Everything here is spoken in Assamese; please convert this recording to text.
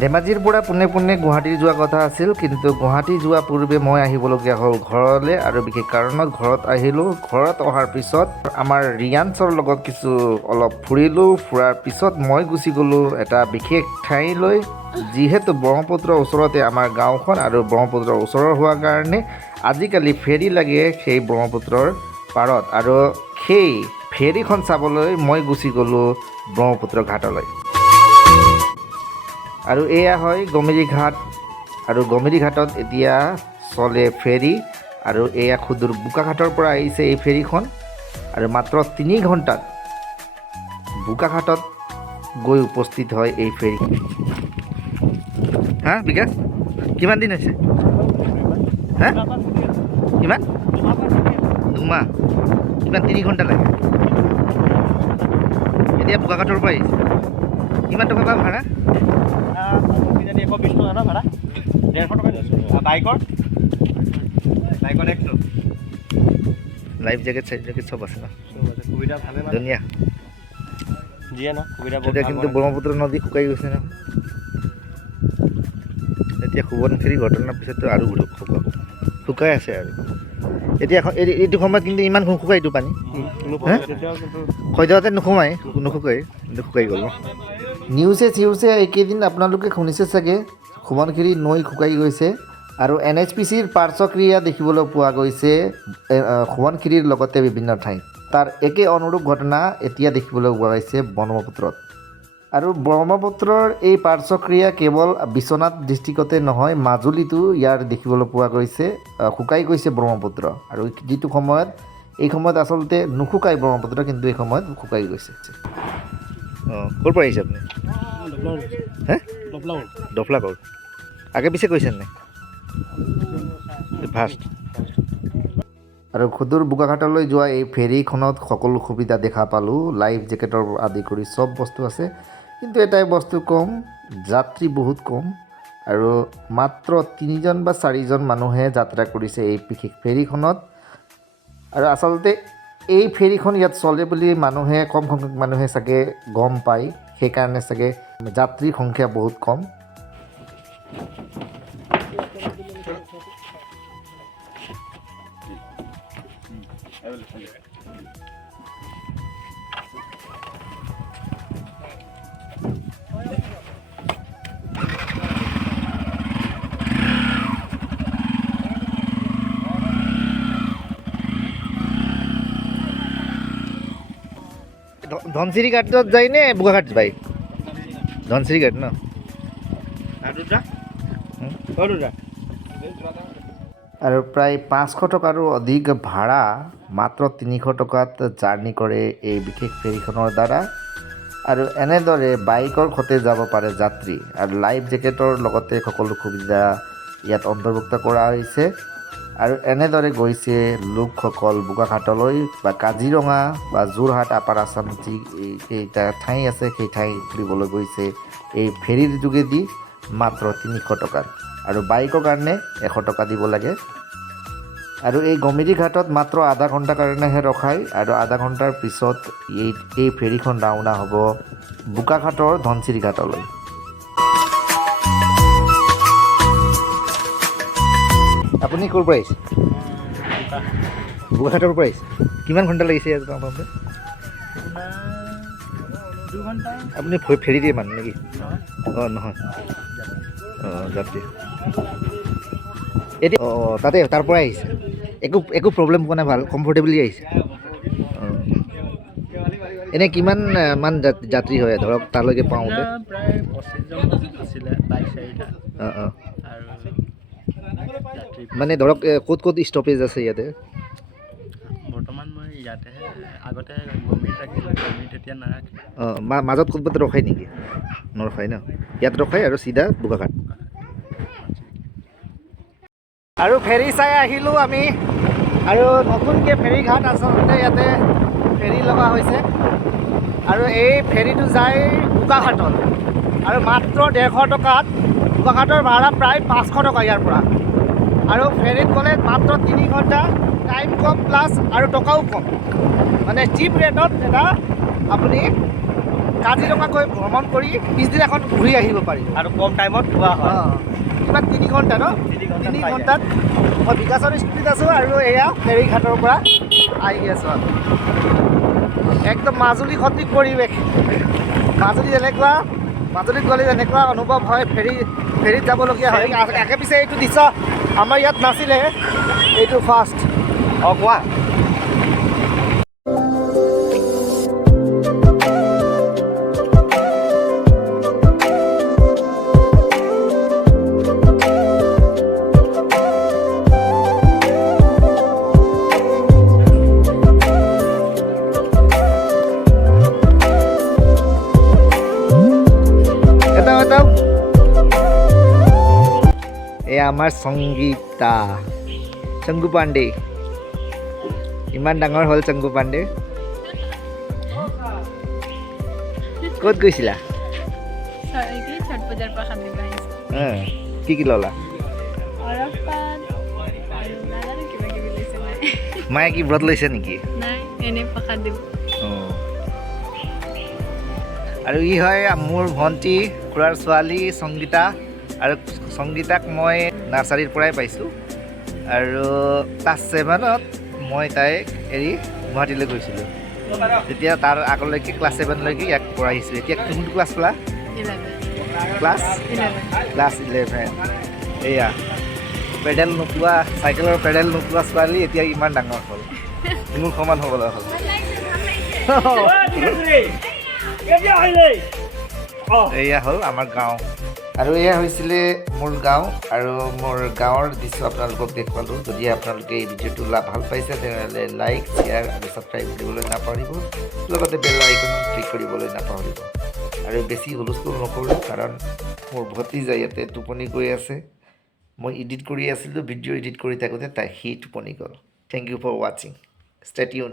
ধেমাজিৰ পৰা পোনে পোনে গুৱাহাটী যোৱা কথা আছিল, কিন্তু গুৱাহাটী যোৱা পূৰ্বে মই আহিবলগীয়া হ'ল ঘৰলৈ, আৰু বিশেষ কাৰণত ঘৰত আহিলোঁ। ঘৰত অহাৰ পিছত আমাৰ ৰিয়াঞ্চৰ লগত অলপ ফুৰিলোঁ। ফুৰাৰ পিছত মই গুচি গ'লোঁ এটা বিশেষ ঠাইলৈ, যিহেতু ব্ৰহ্মপুত্ৰৰ ওচৰতে আমাৰ গাঁওখন, আৰু ব্ৰহ্মপুত্ৰৰ ওচৰৰ হোৱাৰ কাৰণে আজিকালি ফেৰী লাগে সেই ব্ৰহ্মপুত্ৰৰ পাৰত, আৰু সেই ফেৰীখন চাবলৈ মই গুচি গ'লোঁ ব্ৰহ্মপুত্ৰ ঘাটলৈ। আৰু এয়া হয় গমেৰী ঘাট, আৰু গমেৰী ঘাটত এতিয়া চলে ফেৰী, আৰু এয়া সুদূৰ বোকাখাটৰ পৰা আহিছে এই ফেৰীখন, আৰু মাত্ৰ 3 ঘণ্টাত বোকাখাটত গৈ উপস্থিত হয় এই ফেৰীখন। হা বিকাশ, কিমান দিন হৈছে? হা কিমান? 2 মাহ। কিমান 3 ঘণ্টা লাগে? এতিয়া বোকাখাটৰ পৰা আহিছে। কিমান টকা বা ভাড়া? 120 টকা ন ভাড়া? 150 টকা। বাইকৰ 100। লাইফ জেকেট চাইফ জেকেট চব আছে ন? সুবিধা ভালে না? ধুনীয়া। দিয়ে ন সুবিধা বহুত। এতিয়া কিন্তু ব্ৰহ্মপুত্ৰ নদী শুকাই গৈছে ন? এতিয়া সোৱণশিৰি ঘটনাৰ পিছততো আৰু শুকাই আছে আৰু এতিয়া এইটো সময়ত কিন্তু ইমান নুশুকাই এইটো পানী। সদ্যহতে নুশুকাই কিন্তু শুকাই গ'ল ন? নিউজে চিউজে এইকেইদিন আপোনালোকে শুনিছে চাগে, সোৱণশিৰি নৈ শুকাই গৈছে, আৰু NHPCৰ পাৰ্শ্বক্ৰিয়া দেখিবলৈ পোৱা গৈছে সোৱণশিৰিৰ লগতে বিভিন্ন ঠাইত। তাৰ একে অনুৰূপ ঘটনা এতিয়া দেখিবলৈ পোৱা গৈছে ব্ৰহ্মপুত্ৰত। আৰু ব্ৰহ্মপুত্ৰৰ এই পাৰ্শ্বক্ৰিয়া কেৱল বিশ্বনাথ ডিষ্ট্ৰিক্টতে নহয়, মাজুলীতো ইয়াৰ দেখিবলৈ পোৱা গৈছে। শুকাই গৈছে ব্ৰহ্মপুত্ৰ, আৰু যিটো সময়ত এই সময়ত আচলতে নুশুকাই ব্ৰহ্মপুত্ৰ, কিন্তু এই সময়ত শুকাই গৈছে। ক'ৰ পৰা আহিছে আপুনি? হে দফলাগড়। আগে পিছে কৈছে নাই? ফাৰ্ষ্ট। আৰু সুদূৰ বোকাখাটলৈ যোৱা এই ফেৰীখনত সকলো সুবিধা দেখা পালোঁ। লাইফ জেকেটৰ আদি কৰি চব বস্তু আছে, কিন্তু এটাই বস্তু কম, যাত্ৰী বহুত কম, আৰু মাত্ৰ 3জন বা 4জন মানুহে যাত্ৰা কৰিছে এই বিশেষ ফেৰীখনত। আৰু আচলতে এই ফেৰীখন ইয়াত চলে বুলি কম সংখ্যক মানুহে চাগে গম পায়, সেইকাৰণে চাগে যাত্ৰীৰ সংখ্যা বহুত কম। ধনচিৰি ঘাটত যায় নে বোকাখাট যায়? ধনচিৰি ঘাট ন? আৰু প্ৰায় 500 টকাৰো অধিক ভাড়া, মাত্ৰ 300 টকাত জাৰ্ণি কৰে এই বিশেষ ফেৰীখনৰ দ্বাৰা। আৰু এনেদৰে বাইকৰ সৈতে যাব পাৰে যাত্ৰী, আৰু লাইফ জেকেটৰ লগতে সকলো সুবিধা ইয়াত অন্তৰ্ভুক্ত কৰা হৈছে। আৰু এনেদৰে গৈছে লোকসকল বোকাখাটলৈ, বা কাজিৰঙা বা যোৰহাট, আপাৰ আছাম যিকেইটা ঠাই আছে সেই ঠাই ফুৰিবলৈ গৈছে এই ফেৰীৰ যোগেদি, মাত্ৰ 300 টকাত। আৰু বাইকৰ কাৰণে 100 টকা দিব লাগে। আৰু এই গমেৰী ঘাটত মাত্ৰ আধা ঘণ্টাৰ কাৰণেহে ৰখায়, আৰু আধা ঘণ্টাৰ পিছত এই ফেৰীখন ৰাওনা হ'ব বোকাখাটৰ ধনচিৰি ঘাটলৈ। আপুনি ক'ৰ পৰা আহিছে? বোকাখাটৰ পৰা আহিছে। কিমান ঘণ্টা লাগিছে ইয়াত পাওঁতে? 2 ঘণ্টা। আপুনি ফেৰী দিয়ে মানুহ নেকি? নহয়। যাত্ৰী। এতিয়া তাতে তাৰ পৰাই আহিছে, একো প্ৰব্লেম পোৱা নাই, ভাল কমফৰ্টেবলি আহিছে। এনে কিমান মান যাত্ৰী হয় ধৰক তালৈকে পাওঁতে? প্ৰায় 25জন আছিলে, বাইক 4টা। মানে ধৰক ক'ত ষ্টপেজ আছে ইয়াতে? বৰ্তমান মই ইয়াতেহে, আগতে গমেৰীত ৰাখিছিলোঁ, গমেৰীত এতিয়া নাৰাখে। মাজত ক'ৰবাত ৰখাই নেকি? নৰখাই ন? ইয়াত ৰখাই আৰু চিধা বোকাখাট। আৰু ফেৰী চাই আহিলোঁ আমি, আৰু নতুনকৈ ফেৰীঘাট আচলতে ইয়াতে ফেৰী লগা হৈছে, আৰু এই ফেৰীটো যায় বোকাখাটত, আৰু মাত্ৰ 150 টকাত। বোকাখাটৰ ভাড়া প্ৰায় 500 টকা ইয়াৰ পৰা। আৰু ফেৰীত গ'লে মাত্ৰ 3 ঘণ্টা, টাইম কম প্লাছ আৰু টকাও কম, মানে চিপ ৰেটত এটা আপুনি কাজিৰঙা গৈ ভ্ৰমণ কৰি পিছদিনাখন ঘূৰি আহিব পাৰি। আৰু কম টাইমত পোৱা হয়। কিমান 3 ঘণ্টা ন? 3 ঘণ্টাত মই বিকাশৰ ষ্ট্ৰীট আছোঁ আৰু এয়া ফেৰী ঘাটৰ পৰা আহি আছোঁ আৰু একদম মাজুলী সদৃশ পৰিৱেশ। মাজুলীত গ'লে যেনেকুৱা অনুভৱ হয় ফেৰীত যাবলগীয়া হয়। আগে পিছে এইটো দৃশ্য আমাৰ ইয়াত নাছিলে, এইটো ফাৰ্ষ্ট। কোৱা। এয়া আমাৰ সংগীতা, চংগু পাণ্ডে। ইমান ডাঙৰ হ'ল চংগু পাণ্ডে। ক'ত গৈছিলা? ছট পূজাৰ প্ৰসাদ দিব আহিছোঁ। কি ল'লা? অৰপাত আৰু নাজানো কিবা কিবি লৈছে মায়ে। মায়ে কি ব্ৰত লৈছে নেকি? নাই, এনেই প্ৰসাদ দিব। আৰু ই হয় মোৰ ভণ্টি, খুৰাৰ ছোৱালী সংগীতা। আৰু সংগীতাক মই নাৰ্চাৰীৰ পৰাই পাইছোঁ, আৰু ক্লাছ 7ত মই তাইক এৰি গুৱাহাটীলৈ গৈছিলোঁ। তেতিয়া তাৰ আগলৈকে ক্লাছ 7লৈকে ইয়াক পঢ়াইছোঁ। এতিয়া কোনটো ক্লাছ পালা? 11। ক্লাছ 11। এয়া পেডেল নোপোৱা, চাইকেলৰ পেডেল নোপোৱা ছোৱালী এতিয়া ইমান ডাঙৰ হ'ল, মোৰ সমান হ'বলৈ হ'ল। এয়া হ'ল আমাৰ গাঁও, আৰু এয়া হৈছিলে মোৰ গাঁও, আৰু মোৰ গাঁৱৰ দৃশ্য আপোনালোকক দেখুৱালোঁ। যদি আপোনালোকে এই ভিডিঅ'টো ভাল পাইছে তেনেহ'লে লাইক, শ্বেয়াৰ আৰু ছাবস্ক্ৰাইব কৰিবলৈ নাপাহৰিব, লগতে বেল আইকন ক্লিক কৰিবলৈ নাপাহৰিব। আৰু বেছি হুলস্থুল নকৰোঁ, কাৰণ মোৰ ভতিজা ইয়াতে টোপনি গৈ আছে। মই এডিট কৰি আছিলোঁ, ভিডিঅ' এডিট কৰি থাকোঁতে সি টোপনি গ'ল। থেংক ইউ ফৰ ৱাচিং, ষ্টে টিউন।